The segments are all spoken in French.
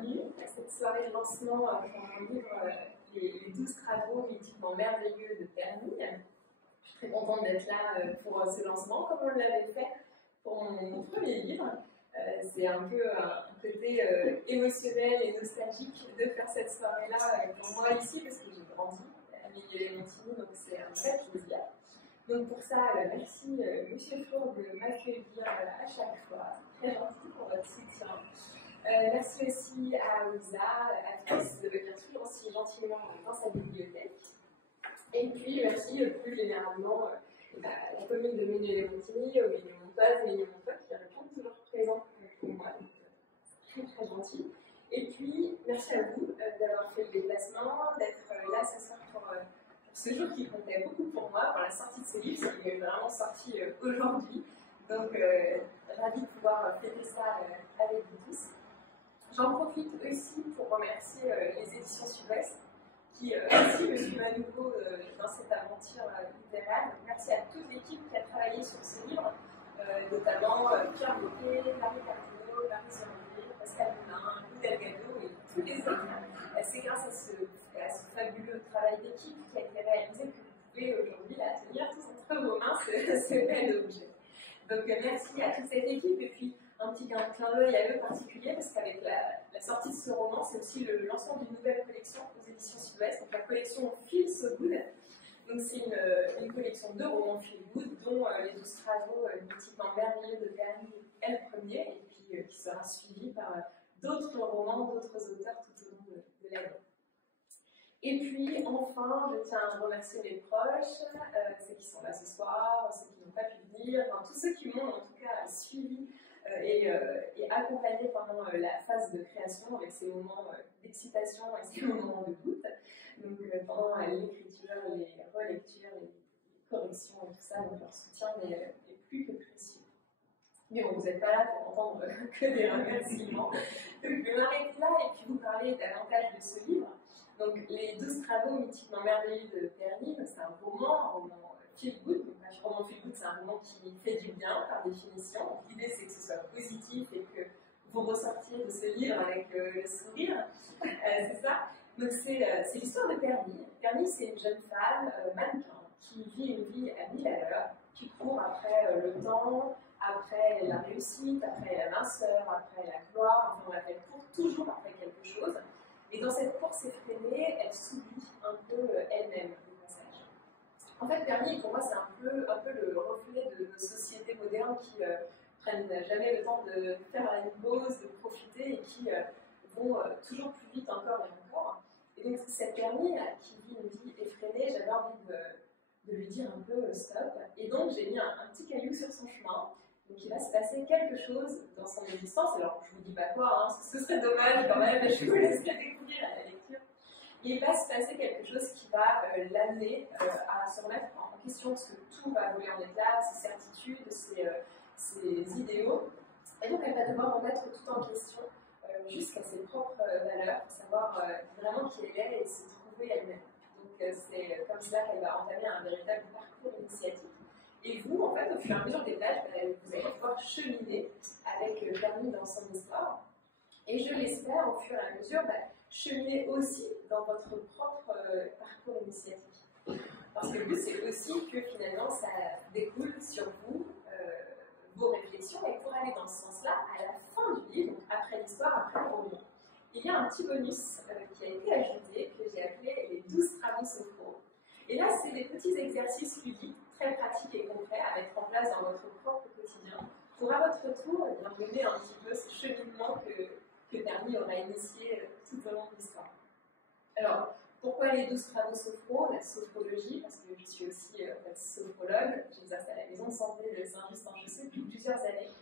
bienvenue à cette soirée de lancement pour mon livre les 12 travaux mythiquement merveilleux de Perny. Je suis très contente d'être là pour ce lancement, comme on l'avait fait pour mon premier livre. C'est un peu un côté émotionnel et nostalgique de faire cette soirée-là pour moi ici, parce que j'ai grandi à Mille-et-Montigny, donc c'est un vrai plaisir. Donc pour ça, merci Monsieur Four de m'accueillir à chaque fois. Très gentil pour votre soutien. Merci aussi à Osa, à Fils de venir toujours aussi gentiment dans sa bibliothèque. Et puis merci plus généralement à la commune de Mille-et-Montigny, au Ménilmontoise, Ménilmontois, qui répond toujours présent pour moi. Donc, très très gentil. Et puis merci à vous d'avoir fait le déplacement, d'être là ce soir pour ce jour qui comptait beaucoup pour moi, pour la sortie de ce livre, parce qu'il est vraiment sorti aujourd'hui. Donc, ravi de pouvoir fêter ça avec vous tous. J'en profite aussi pour remercier les éditions Sud-Ouest, qui aussi me suivent à nouveau dans cette aventure littéraire. Donc, merci à toute l'équipe qui a travaillé sur ce livre, notamment Pierre Bocquet, Marie Cardino, Marie Sorbier, Pascal Moulin, Lou Delgado et tous les autres. C'est grâce à ce fabuleux travail d'équipe qui a été réalisé que vous pouvez aujourd'hui tenir tous entre vos mains ce bel objet. Donc merci à toute cette équipe et puis un petit clin d'œil à eux particulier parce qu'avec la sortie de ce roman, c'est aussi le lancement d'une nouvelle collection aux éditions Sud-Ouest, donc la collection Feel So Good. Donc c'est une collection de romans Feel Good dont les 12 travaux mythiquement merveilleux de Perny est le premier et puis qui sera suivi par d'autres romans, d'autres auteurs tout au long de l'année. Et puis, enfin, je tiens à remercier mes proches, ceux qui sont là ce soir, ceux qui n'ont pas pu venir, enfin, tous ceux qui m'ont en tout cas suivi et accompagné pendant la phase de création avec ces moments d'excitation et ces moments de doute. Donc, pendant l'écriture, les relectures, les corrections et tout ça, donc leur soutien est plus que précieux. Mais bon, vous n'êtes pas là pour entendre que des remerciements. Donc, je vais m'arrêter là et puis vous parler davantage de ce livre. Donc, les 12 travaux mythiquement merveilleux de Perny, c'est un roman feel good. Donc, un roman feel good, c'est un roman qui fait du bien par définition. L'idée, c'est que ce soit positif et que vous ressortiez de ce livre avec le sourire. C'est ça. Donc, c'est l'histoire de Perny. Perny, c'est une jeune femme mannequin qui vit une vie à 1000 à l'heure, qui court après le temps, après la réussite, après la minceur, après la gloire. Enfin, elle court toujours après quelque chose. Et dans cette course effrénée, elle s'oublie un peu elle-même, au passage. En fait, Perny, pour moi, c'est un peu le reflet de nos sociétés modernes qui prennent jamais le temps de faire une pause, de profiter et qui vont toujours plus vite encore et encore. Et donc, cette Perny, qui vit une vie effrénée, j'avais envie de lui dire un peu stop. Et donc, j'ai mis un petit caillou sur son chemin. Donc il va se passer quelque chose dans son existence. Alors je ne vous dis pas quoi, hein, ce serait dommage quand même, je vous laisse la découvrir à la lecture. Il va se passer quelque chose qui va l'amener à se remettre en question parce que tout va voler en éclats, ses certitudes, ses idéaux. Et donc elle va devoir remettre tout en question jusqu'à ses propres valeurs, pour savoir vraiment qui elle est et se trouver elle-même. Donc c'est comme cela qu'elle va entamer un véritable parcours initiatique. Et vous, en fait, au fur et à mesure des pages, vous allez pouvoir cheminer avec Perny dans son histoire. Et je l'espère, au fur et à mesure, cheminer aussi dans votre propre parcours initiatique. Parce que le but, c'est aussi que finalement, ça découle sur vous, vos réflexions. Et pour aller dans ce sens-là, à la fin du livre, donc après l'histoire, après le roman, il y a un petit bonus qui a été ajouté, que j'ai appelé les 12 travaux sophraux. Et là, c'est des petits exercices ludiques, très pratiques et concrets, à mettre en place dans votre propre quotidien, pour à votre tour mener un petit peu ce cheminement que Perny aura initié tout au long de l'histoire. Alors, pourquoi les 12 travaux sophraux? La sophrologie, parce que je suis aussi sophrologue, j'exerce à la maison de santé de Saint-Just-en-Chaussée depuis plusieurs années.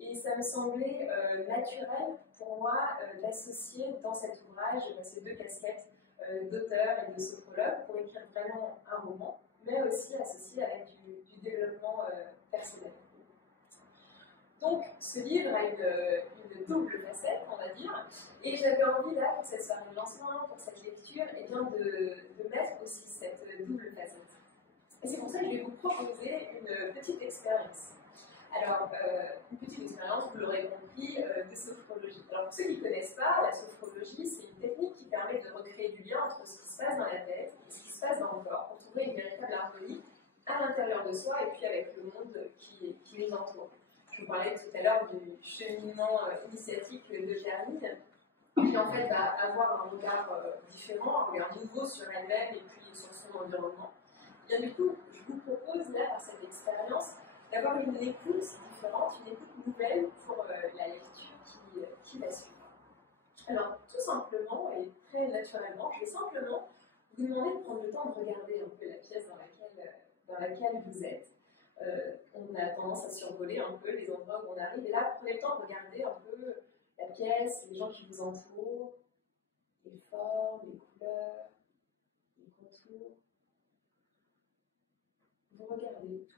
Et ça me semblait naturel pour moi d'associer dans cet ouvrage ces deux casquettes d'auteur et de sophrologue pour écrire vraiment un roman, mais aussi associé avec du développement personnel. Donc, ce livre a une double facette, on va dire, et j'avais envie, là, pour cette soirée de lancement, pour cette lecture, eh bien, de mettre aussi cette double facette. Et c'est pour ça que je vais vous proposer une petite expérience. Alors, une petite expérience, vous l'aurez compris, de sophrologie. Alors, pour ceux qui ne connaissent pas, la sophrologie, c'est une technique qui permet de recréer du lien entre ce qui se passe dans la tête et ce qui se passe dans le corps pour trouver une véritable harmonie à l'intérieur de soi et puis avec le monde qui nous entoure. Je vous parlais tout à l'heure du cheminement initiatique de Jérémy, qui en fait va avoir un regard différent, un regard nouveau sur elle-même et puis sur son environnement. Et bien, du coup, je vous propose là, par cette expérience, d'avoir une écoute différente, une écoute nouvelle pour la lecture qui va suivre. Alors, tout simplement et très naturellement, je vais simplement vous demander de prendre le temps de regarder un peu la pièce dans laquelle vous êtes. On a tendance à survoler un peu les endroits où on arrive, et là, prenez le temps de regarder un peu la pièce, les gens qui vous entourent, les formes, les couleurs, les contours. Vous regardez tout.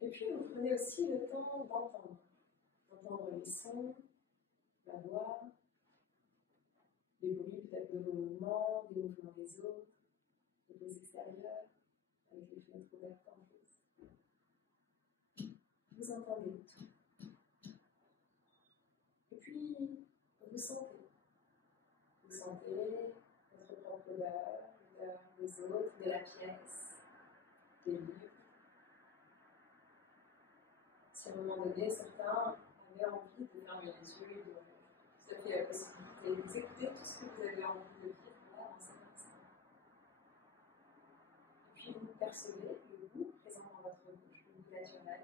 Et puis, vous prenez aussi le temps d'entendre les sons, la voix, les bruits peut-être de vos mouvements, des mouvements des autres, de vos extérieurs, avec les fenêtres ouvertes en plus. Vous entendez tout. Et puis, vous sentez. Vous sentez votre propre odeur, l'odeur des autres, de la pièce, des livres. Si à un moment donné, certains avaient envie de fermer les yeux, vous avez la possibilité d'exécuter tout ce que vous avez envie de vivre là dans cet instant. Et puis vous percevez le goût présent dans votre bouche, le goût naturel,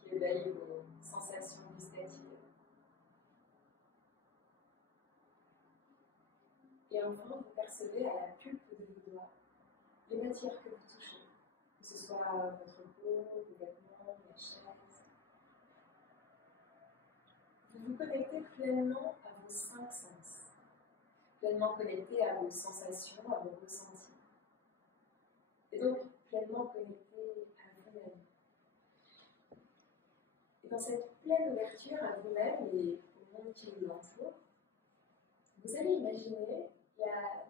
qui éveille vos sensations gustatives. Et enfin, vous percevez à la pulpe de vos doigts les matières que vous touchez, que ce soit votre peau, vos vêtements, la chaise. Vous vous connectez pleinement à vos 5 sens, pleinement connecté à vos sensations, à vos ressentis, et donc pleinement connecté à vous-même. Et dans cette pleine ouverture à vous-même et au monde qui vous entoure, vous allez imaginer la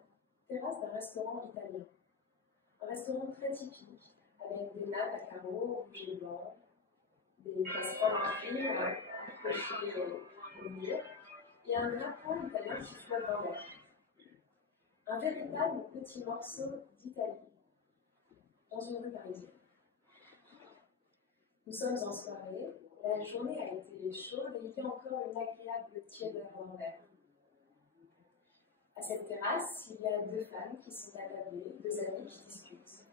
terrasse d'un restaurant italien. Un restaurant très typique, avec des nappes à carreaux rouges et blancs, des casseroles en cuivre accrochées au mur, et un drapeau italien qui flotte dans l'air. Un véritable petit morceau d'Italie, dans une rue parisienne. Nous sommes en soirée, la journée a été chaude et il y a encore une agréable tiédeur dans l'air. À cette terrasse, il y a 2 femmes qui sont attablées, 2 amies qui discutent.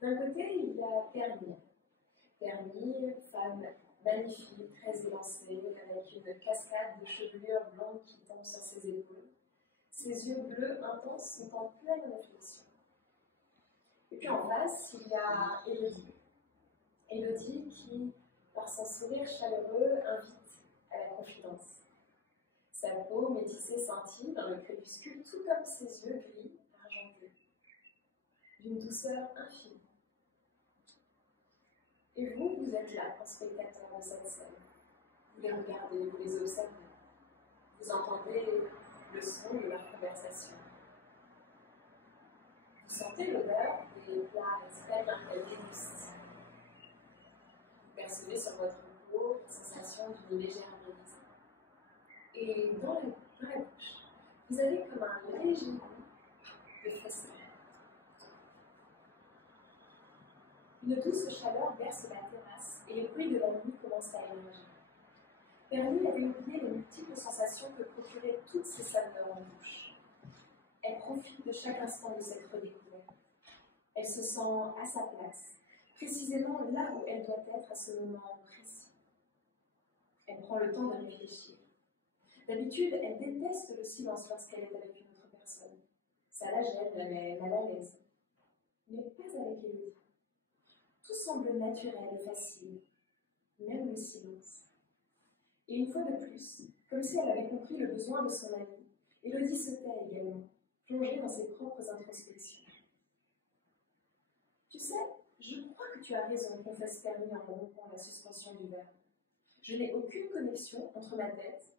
D'un côté, il y a Pernie. Pernie, femme magnifique, très élancée, avec une cascade de chevelure blonde qui tombe sur ses épaules. Ses yeux bleus intenses sont en pleine réflexion. Et puis en face, il y a Élodie. Élodie qui, par son sourire chaleureux, invite à la confidence. Sa peau métissée scintille dans le crépuscule, tout comme ses yeux gris argentés, d'une douceur infinie. Et vous, vous êtes là, en spectateur de cette scène. Vous les regardez, vous les observez. Vous entendez le son de leur conversation. Vous sentez l'odeur des plats espagnols qu'elles dégustent. Vous percevez sur votre peau la sensation d'une légère brise. Et dans la bouche, vous avez comme un léger goût de fossile. Une douce chaleur berce la terrasse et les bruits de la nuit commencent à émerger. Pernie avait oublié les multiples sensations que procuraient toutes ces saveurs en bouche. Elle profite de chaque instant de cette redécouverte. Elle se sent à sa place, précisément là où elle doit être à ce moment précis. Elle prend le temps de réfléchir. D'habitude, elle déteste le silence lorsqu'elle est avec une autre personne. Ça la gêne, la met mal à l'aise. Mais pas avec Élodie. Tout semble naturel et facile, même le silence. Et une fois de plus, comme si elle avait compris le besoin de son amie, Élodie se tait également, plongée dans ses propres introspections. Tu sais, je crois que tu as raison, confesse Pernie en rompant la suspension du verbe. Je n'ai aucune connexion entre ma tête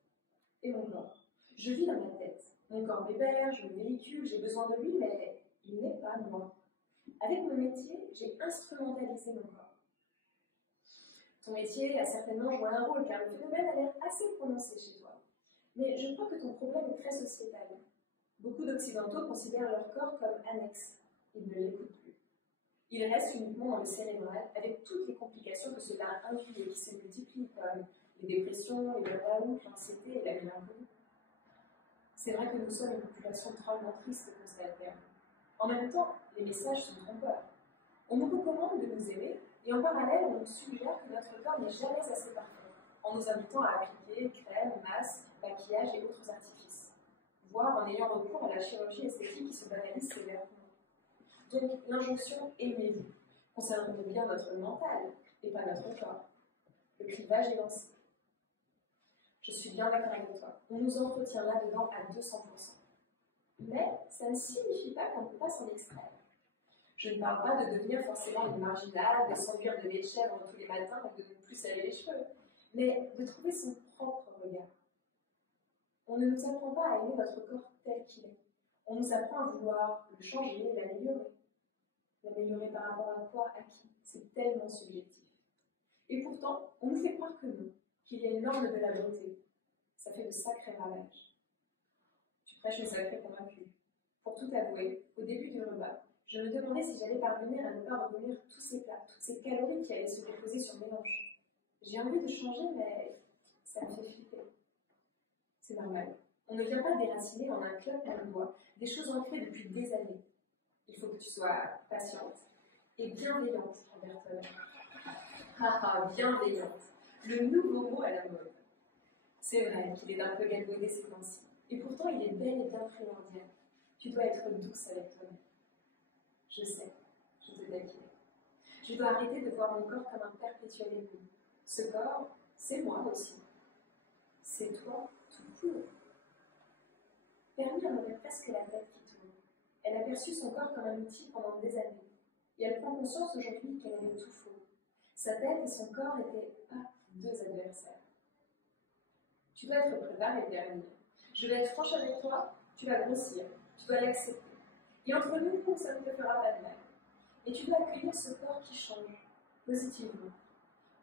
et mon corps. Je vis dans ma tête. Mon corps m'héberge, me véhicule, j'ai besoin de lui, mais il n'est pas moi. Avec mon métier, j'ai instrumentalisé mon corps. Ton métier a certainement joué un rôle, car le phénomène a l'air assez prononcé chez toi. Mais je crois que ton problème est très sociétal. Beaucoup d'Occidentaux considèrent leur corps comme annexe. Ils ne l'écoutent plus. Il reste uniquement dans le cérébral, avec toutes les complications que cela induit et qui se multiplient, comme les dépressions, les burn-out, l'anxiété et la mélancolie. C'est vrai que nous sommes une population drôlement triste, constate Berne. En même temps, les messages sont trompeurs. On nous recommande de nous aimer, et en parallèle, on nous suggère que notre corps n'est jamais assez parfait, en nous invitant à appliquer crème, masque, maquillage et autres artifices, voire en ayant recours à la chirurgie esthétique qui se banalise sévèrement. Donc, l'injonction aimez-vous concerne bien notre mental et pas notre corps. Le clivage est lancé. Je suis bien d'accord avec toi. On nous entretient là-dedans à 200%. Mais ça ne signifie pas qu'on ne peut pas s'en extraire. Je ne parle pas de devenir forcément une marginale, de s'enduire de lait de chèvre tous les matins et de ne plus saler les cheveux, mais de trouver son propre regard. On ne nous apprend pas à aimer notre corps tel qu'il est. On nous apprend à vouloir le changer, l'améliorer. L'améliorer par rapport à quoi, à qui? C'est tellement subjectif. Et pourtant, on nous fait croire que non, qu'il y a une norme de la beauté. Ça fait de sacrés ravages. Tu prêches une sacrée convaincue. Pour tout avouer, au début du repas, je me demandais si j'allais parvenir à ne pas revenir tous ces plats, toutes ces calories qui allaient se déposer sur mes hanches. J'ai envie de changer, mais ça me fait flipper. C'est normal. On ne vient pas déraciner en un claquement de doigts des choses ancrées depuis des années. Il faut que tu sois patiente et bienveillante envers toi-même. Haha, bienveillante, le nouveau mot à la mode. C'est vrai qu'il est un peu galvaudé ces temps-ci, et pourtant il est bel et bien primordial. Tu dois être douce avec toi-même. Je sais, je te taquine. Je dois arrêter de voir mon corps comme un perpétuel ennemi. Ce corps, c'est moi aussi. C'est toi, tout court. Permis en aurait presque la tête qui tourne. Elle a perçu son corps comme un outil pendant des années. Et elle prend conscience aujourd'hui qu'elle avait tout faux. Sa tête et son corps n'étaient pas deux adversaires. Tu dois être préparé, Permis. Je vais être franche avec toi, tu vas grossir, tu dois l'accepter. Et entre nous, ça ne te fera pas de mal. Et tu dois accueillir ce corps qui change, positivement.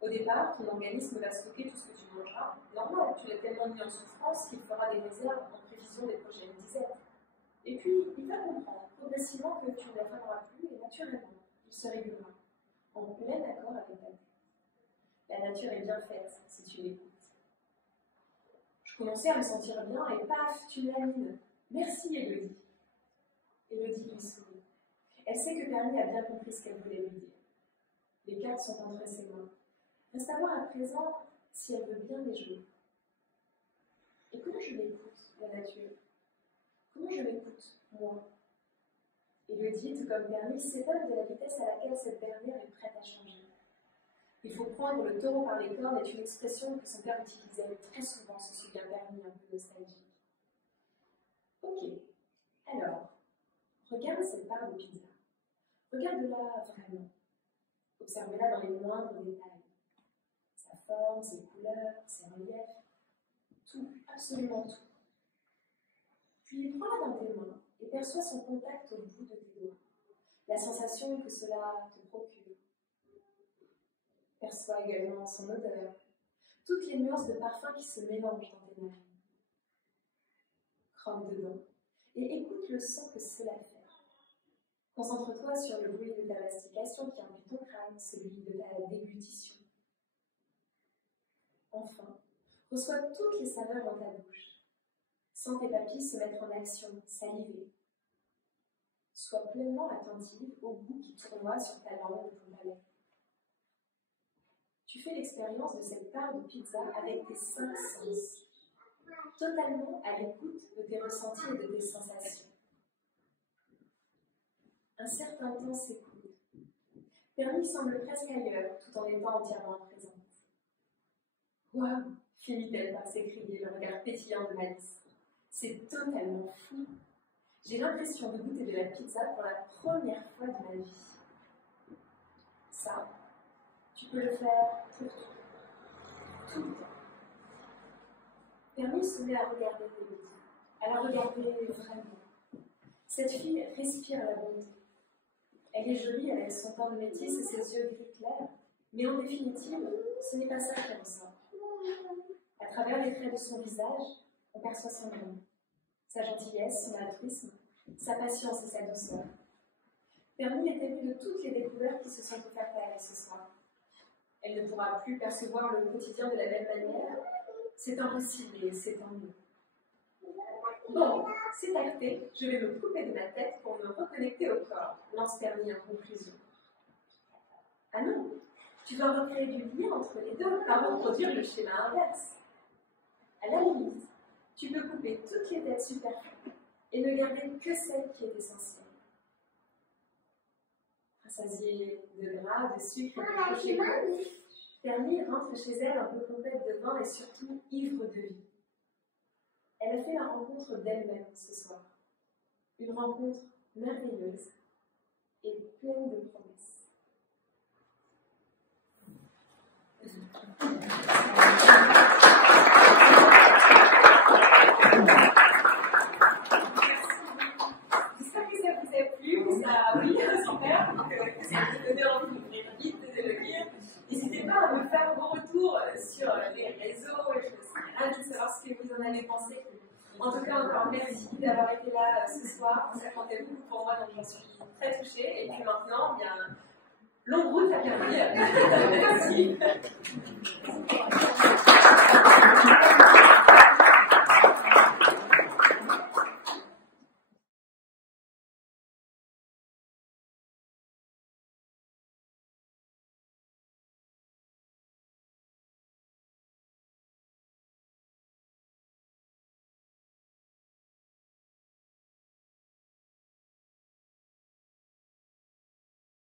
Au départ, ton organisme va stocker tout ce que tu mangeras. Normal, tu l'as tellement mis en souffrance qu'il fera des réserves en prévision des prochaines dizaines. Et puis, il va comprendre progressivement que tu ne l'affameras plus et naturellement, il se régulera, en plein accord avec ta vie. La nature est bien faite si tu l'écoutes. Je commençais à me sentir bien et paf, tu m'amines. Merci, Élodie. Élodie lui sourit. Elle sait que Permis a bien compris ce qu'elle voulait lui dire. Les cartes sont entre ses mains. Reste à voir à présent si elle veut bien les jouer. Et comment je l'écoute, la nature? Comment je l'écoute, moi? Élodie, tout comme Permis, s'étonne de la vitesse à laquelle cette dernière est prête à changer. Il faut prendre le taureau par les cornes est une expression que son père utilisait très souvent, se souvient Permis, un peu nostalgique. Ok, alors, regarde cette part de pizza. Regarde-la vraiment. Observe-la dans les moindres détails. Sa forme, ses couleurs, ses reliefs, tout, absolument tout. Puis prends-la dans tes mains et perçois son contact au bout de tes doigts, la sensation que cela te procure. Perçois également son odeur, toutes les nuances de parfum qui se mélangent dans tes narines. Croque dedans et écoute le son que cela fait. Concentre-toi sur le bruit de ta mastication qui emplit ton crâne, celui de ta déglutition. Enfin, reçois toutes les saveurs dans ta bouche. Sens tes papilles se mettre en action, saliver. Sois pleinement attentive au goût qui tournoie sur ta langue et ton palais. Tu fais l'expérience de cette part de pizza avec tes 5 sens, totalement à l'écoute de tes ressentis et de tes sensations. Un certain temps s'écoule. Permis semble presque ailleurs, tout en étant entièrement présente. Waouh, finit-elle par s'écrier, le regard pétillant de Malice. C'est totalement fou. J'ai l'impression de goûter de la pizza pour la première fois de ma vie. Ça, tu peux le faire pour tout le temps. Permis se met à regarder Élodie, à la regarder vraiment. Cette fille respire la bonté. Elle est jolie avec son teint de métisse et ses yeux gris clairs, mais en définitive, ce n'est pas ça qui ressort. À travers les traits de son visage, on perçoit son amour, sa gentillesse, son altruisme, sa patience et sa douceur. Perny est émue de toutes les découvertes qui se sont offertes à elle ce soir. Elle ne pourra plus percevoir le quotidien de la même manière. C'est impossible et c'est tant mieux. Bon, c'est acté, je vais me couper de ma tête pour me reconnecter au corps, lance Perny en conclusion. Ah non, tu dois recréer du lien entre les deux par reproduire le schéma inverse. À la limite, tu peux couper toutes les têtes superflues et ne garder que celle qui est essentielle. Rassasiée de gras, de sucre et de crochets, Perny rentre chez elle un peu complète de vin et surtout ivre de vie. Elle a fait la rencontre d'elle-même ce soir. Une rencontre merveilleuse et pleine de promesses. J'espère que ça vous a plu, que ça, oui, super, que ça vous donne envie d'ouvrir vite, de le lire. N'hésitez pas à me faire un bon retour sur les réseaux, je serais ravie de savoir ce que vous en avez pensé. En tout cas, encore merci d'avoir été là ce soir. Ça comptait beaucoup pour moi, donc j'en suis très touchée. Et puis maintenant, bien, longue route à Perny. Merci.